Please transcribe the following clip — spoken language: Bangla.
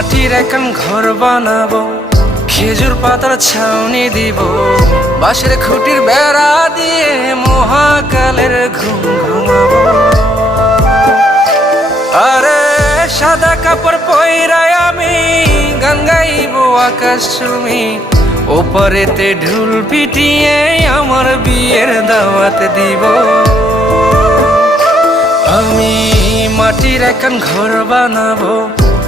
মাটির এখন ঘর বানাবো খেজুর পাতার ছাউনি দিব বাঁশের খুঁটির বেড়া দিয়ে মহাকালের ঘুম ঘুমাবো আরে সাদা কাপড় পইরাই আমি গঙ্গাইবো গাইব আকাশ চুমি ওপরেতে ঢুল পিটিয়ে আমার বিয়ের দাওয়াত দিব আমি মাটির এখন ঘর বানাবো